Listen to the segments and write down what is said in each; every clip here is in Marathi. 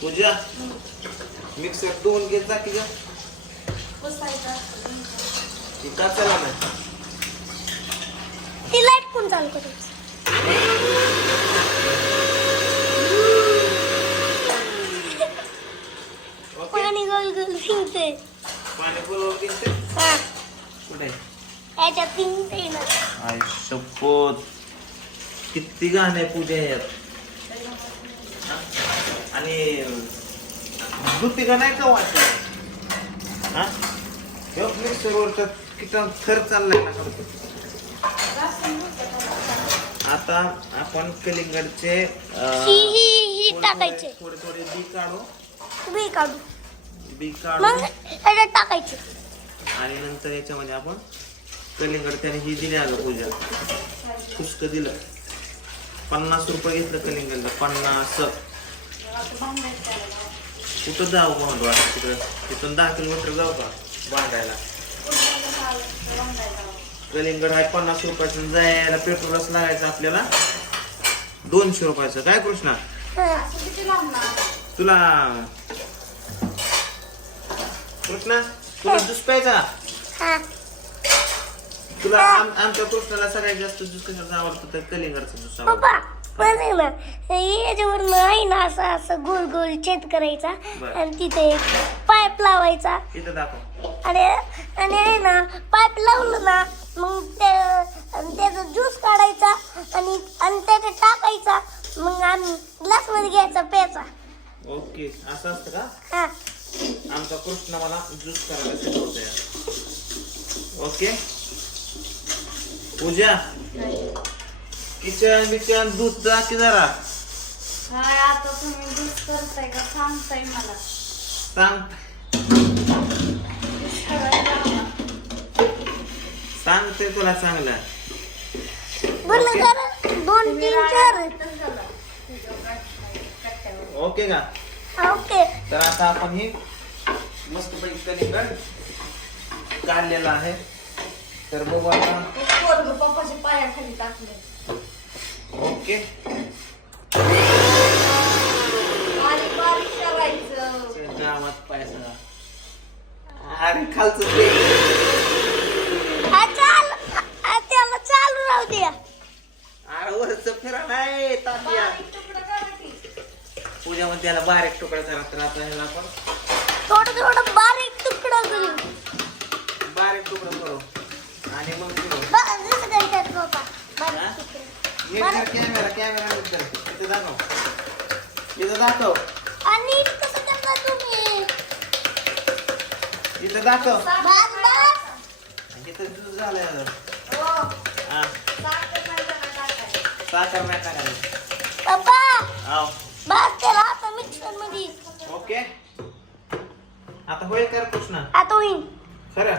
पूजा मिक्सर दोन घेत जा की का चला नाही? ती लाइट कोण चालू ओके. पाणी गोल पाणी हा. कुठे याच्यात फिरते ना आय शपथ. किती गाणे पूजा यात आणि नाही का वाटत हा? मिक्सरवर तर किती खर्च चाललाय ना. आता आपण कलिंगडचे टाकायचे. थोडे थोडे बी काढू. बी काढू. बी काढू. टाकायचे. आणि नंतर याच्यामध्ये आपण कलिंगड त्याने ही दिली अगं पूजा. पुष्क दिलं. पन्नास रुपये घेतलं कलिंगडला. पन्नास. कुठं जाऊ म्हणतो आता तिकडं? तिथून दहा किलोमीटर जाऊ का? बांधायला कलिंगड आहे पन्नास रुपयाचं जायला पेट्रोलच लागायचं आपल्याला. दोनशे रुपयाचं. काय कृष्णा. तुला. कृष्णा तुला ज्यूस प्यायचा? हा. तुला आम- आमच्या कृष्णाला सगळ्यात जास्त ज्यूस कशाचा आवडतो तर कलिंगडचा ज्यूस आवडतो. पप्पा ना याच्यावर आहे ना असं असं गोल गोल छेद करायचा बरं. आणि तिथे एक पाईप लावायचा. इथं दाखव. आणि आणि आहे ना पाईप लावलं ना मग ते आणि त्याचा ज्यूस काढायचा आणि आणि त्याच्यात टाकायचा. मग आम्ही ग्लासमध्ये घ्यायचा प्यायचा. ओके असं असतं का? हा. आमचा कृष्ण मला ज्यूस करायला शिकवतोय. ओके? पूजा? किचन बिचन दूध जा की जरा. काय आता तुम्ही दूध करताय का? सांगताय मला. सांग. सांगते तुला चांगलं. दोन तीन चार. ओके का? हा, ओके. तर आता आपण हे मस्त पैकी कलिंगड काढलेलं आहे. तर बघू आता. पोरग पप्पाच्या पायाखाली टाकले ओके. बारीक बारीक करायचं. ते गावात पैसा. अरे खालचं ते हा चाल. हा, त्याला चालू राहू द्या. अरे वरचं फिरा नाही तात्या. बारीक तुकडं करा की. पूजा मध्ये त्याला बारीक तुकडा करा तर आता ह्याला आपण थोडं थोडं बारीक तुकडा करू. बारीक तुकडा करू. आणि मग करू बघा जसं करतात पप्पा बारीक तुकडा नीट कर कॅमेरा कॅमेरा नीट कर इथं दाखव इथं दाखव आणि कसं करता तुम्ही इथं दाखव बस बस इथं जुस झालंय आता. हो हा साखर नाही जरा टाकायचं. साखर नाही टाकायची पप्पा आव बस त्याला आता मिक्सरमध्ये ओके आता होईल कर कृष्णा आता होईल खरं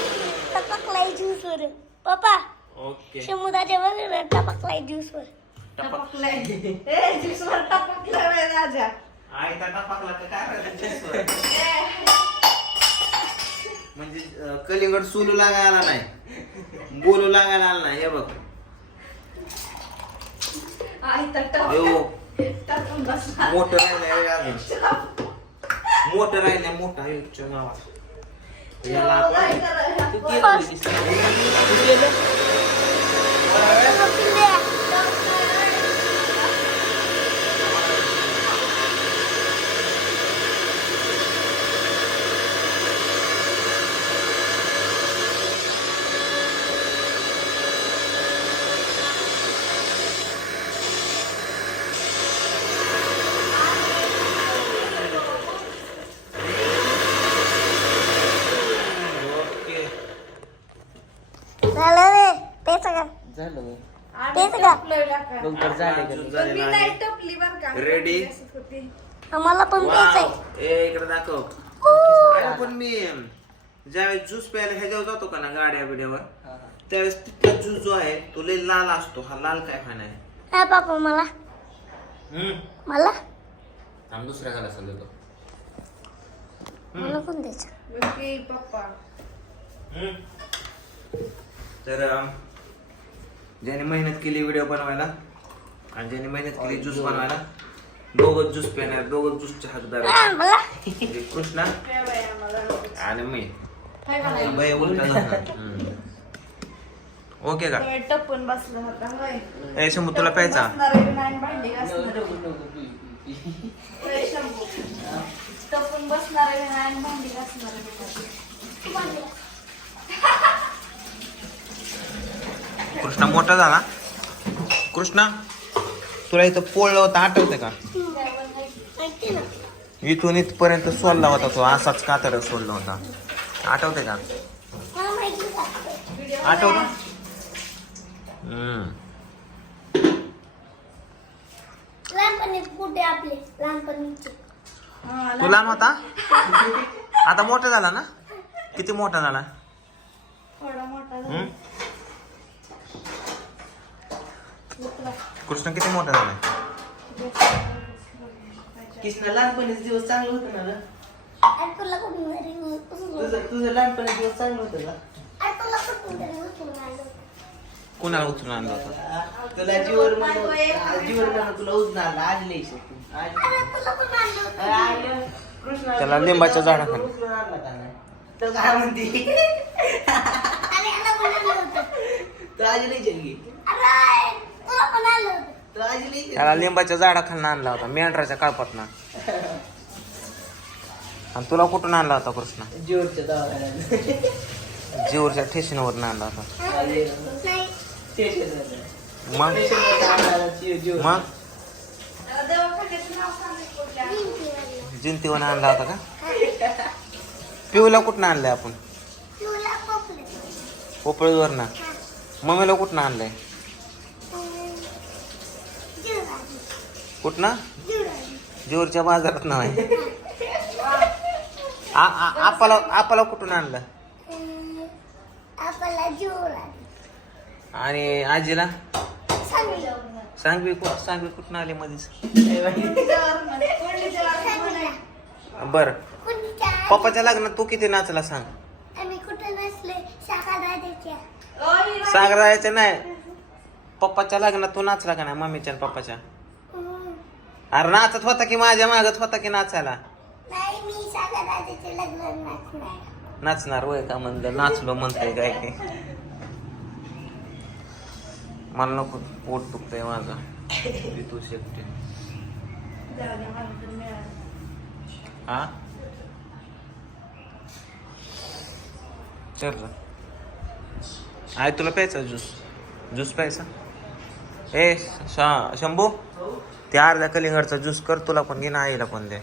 ओके टपकलाय ज्यूस वर पप्पा ओके समुद्राच्या वगैरे टपकलाय ज्यूस वर टपक टपकलंय. ए, ज्यूसवर टपकलं रे राजा. आई तर टपकला तर काय करायचं juice वर? ए, म्हणजे अं, कलिंगड सोलू लागायला नाही बोलू लागायला आला नाही हे बघ आई तर टप- टपून बसला. मोठं राहिलंय अजून मोठं राहिलंय मोठं आहे उच्च याला आपण? तू केलं दिसतं. तू केलं? ओके झालं रे पेचा का झालं बघ. आम्ही तेच का? टपलोय का? लवकर झाले मी. नाही टपली बरं का. Ready? होती. आम्हाला पण प्यायचंय इकडे दाखव. अरे पण मी ज्यावेळेस ज्यूस प्यायला ह्याच्यावर जातो का ना गाड्या बिड्यावर हा, हा. त्यावेळेस तिथला ज्यूस जो आहे तो लय लाल असतो. हा लाल काय खाणं आहे? हा पापा मला. मला? आम्ही दुसऱ्या घाला सांगतो मला पण द्यायचं? पप्पा. तर अं, ज्याने मेहनत केली व्हिडिओ बनवायला आणि ज्याने मेहनत केली ज्यूस बनवायला दोघं ज्यूस पिणार दोघं ज्यूसचे हकदार म्हणजे कृष्णा आणि मी. उलटा झाला. ओके का? टपून बसला होता शंभू तुला प्यायचा. टपून बसणार भांडी घासणार कृष्णा मोठा झाला. कृष्णा तुला इथं पोळलं होतं आठवते का? इथून इथपर्यंत सोडला होता तो असाच कातड सोडला होता. आठवते का? हा, तू लहान होता? आता मोठा झाला ना? किती मोठा झाला थोडा मोठा झाला. हम्म? कृष्ण किती मोठा झाला कृष्णा लहानपणीचे दिवस चांगलं होतं ना कुठून उचलून तुझं तुझं लहानपणी दिवस चांगलं होतं का कुठून उचलून आणलं होतं? कुणाला उचलून आणलं होतं आ, तुला जीवर म्हणून जीवर म्हणून तुला उजन आला आज लई शेत आज अरे तुला कुठून आणलं होतं? अरे आलं. कृष्णा त्याला लिंबाच्या झाडाखाली. उचलून आणला का नाही तर काय म्हणते अरे याला पण आणलं होतं. तर आज लई चलगी अरे त्याला लिंबाच्या झाडाखालनं आणला होता मेंढराच्या काळपातनं आणि तुला कुठून आणला होता कृष्ण जीवरच्या दवाखान्यात जीवरच्या आणला होता. मग. मग. जिंतीवर आणला होता का पिऊला कुठनं आणलंय आपण. पोपळीवर ना मम्मीला कुठनं आणलंय कुठनं. जीवरच्या बाजारात नाही आपला आपला कुठून आणलं. आणि आजीला. सांगवी कुठ सांगवी कुठून आली मध्येच. बर पप्पाच्या लग्नात तू किती नाचला सांग आम्ही कुठे नसले शाखा दादाच्या ओय, बाई. सांग जायचं नाही पप्पाच्या लग्नात तू नाचला का नाही मम्मीच्या पप्पाच्या. अरे नाचत होता की माझ्या मागत होता की नाचायला? नाही मी शाखा दादाचे लग्न नाचणार. नाचणार वय का म्हणलं? नाचलो म्हणताय काय की मला नको पोट दुखतंय माझं. मी तू शेकते. जाऊ दे, मला तर मिळालं. हा? चल आहे तुला प्यायचा ज्यूस? ज्यूस प्यायचा? ए शा शंभू? ते अर्ध्या कलिंगडचा ज्यूस कर तुला पण घे ना आईला पण दे